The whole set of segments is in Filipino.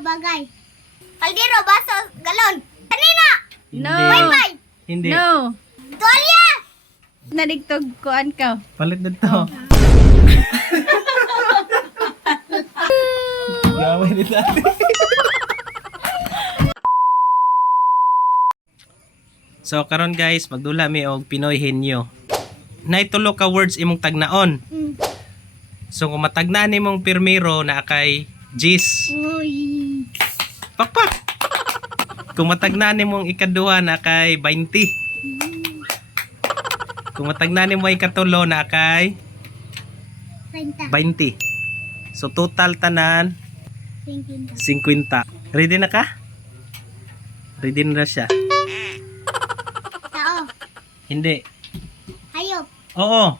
bagay. Kaldero, baso, galon. Kanina! No. Wifi! Hindi. No. Tuwalya! Nadigtog kuan ka. Palit na to. Gawin ni dati. So karon guys, magdula mi og Pinoy henyo. Naitulo ka words imong tagnaon. So kung matagnan nimong pirmiro na kay Jis. Uy. Pakpak. Kung matagnan nimong ikaduha na kay 20. Kung matagnan nimo ikatulo na kay 30. 20. So total tanan 50. 50. Ready na ka? Ready na siya. Tao. Hindi. Hayop. Oo.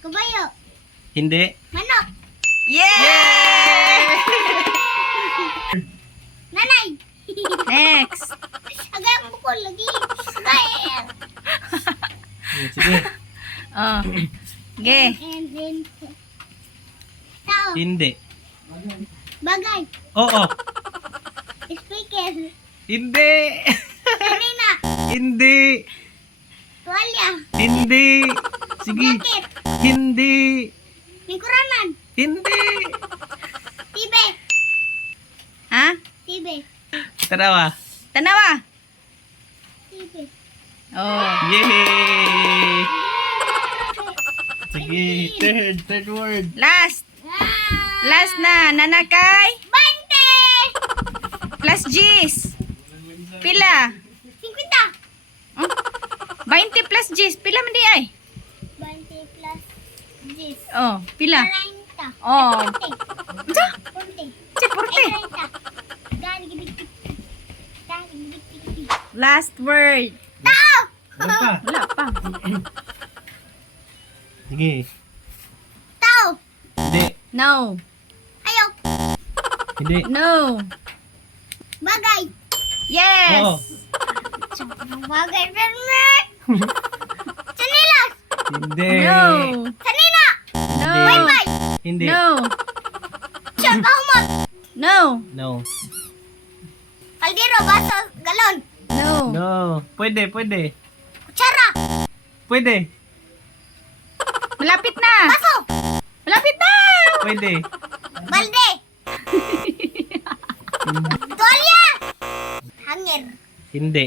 Kabayo. Hindi. Manok. Yeah! Nanay. Next. Agay ang bukol lagi. Agay. Sige. Oh. Ge. And then, tao. Hindi. Bagay. Oo. Speaker. Hindi. Kanina. Hindi. Tuwalya. Hindi. Sige. Jacket. Hindi. Lingkuranan. Hindi. Tibe. Ha? Tibe. Tarawa. Tanawa. Tibe. Oh. Yay! Sige. Third word. Last. Ah! Last na. Nanakay. 20. Plus G's. Pila? 50. 20 plus G's. Pila man di ay? 20 plus 10. Oh. Pila? 30. Oh. 40. Unsa? 40. Si Porte. 30. Gani gibig. Gani gibig. Last word. Tao. Ano pa? Wala pa. Sige. Tao. Hindi. No. Ayok. Hindi. No. Bagay. Yes. Oo. Bagay Bernard. Sanilas. Hindi. No. Sanina. No. Wifi. Hindi. No. Shot bahumot. No. No. Kaldero, baso, galon. No. No. Pwede. Kutsara. Pwede. Malapit na. Baso. Malapit na. Pwede. Balde. Tuwalya. Hanger. Hindi.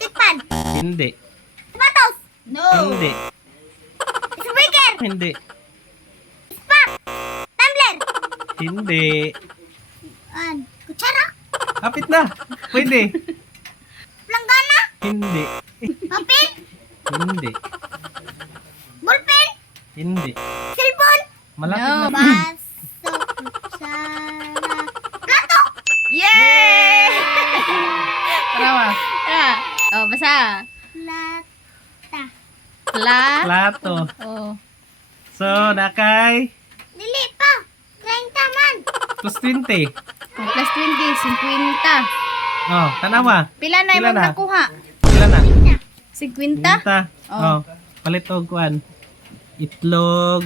Tikpan. Hindi. Sapatos. No. Hindi. Speaker. Hindi. Spark. Tumbler. Hindi. Kutsara. Kapit na. Pwede. Planggana. Hindi. Papel. Hindi. Ballpen. Hindi. Cellphone. Malapit No. na. Baso. Kutsara. Plato. Yay! Tarawa. Ah. Oh, basa. Plata. Plato. Oh. So, nakay Dili pa. 30 man. plus 20. Oh, plus 20, 50. Oh, tanawa. Pila na Pila imong na? nakuha? Pila na? 50? 50. Oh. Oh. Palit og kuan. Itlog,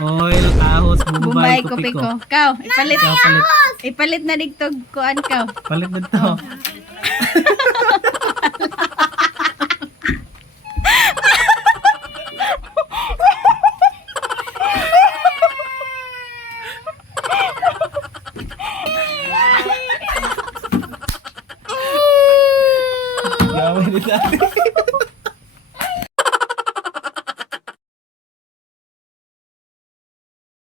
oil, ahos, Bombay bumbay, ko kupiko. piko. Kaw, ipalit. Ikaw, palit. Ipalit na digtog kuan kaw. Palit na to. Gawin ni dati.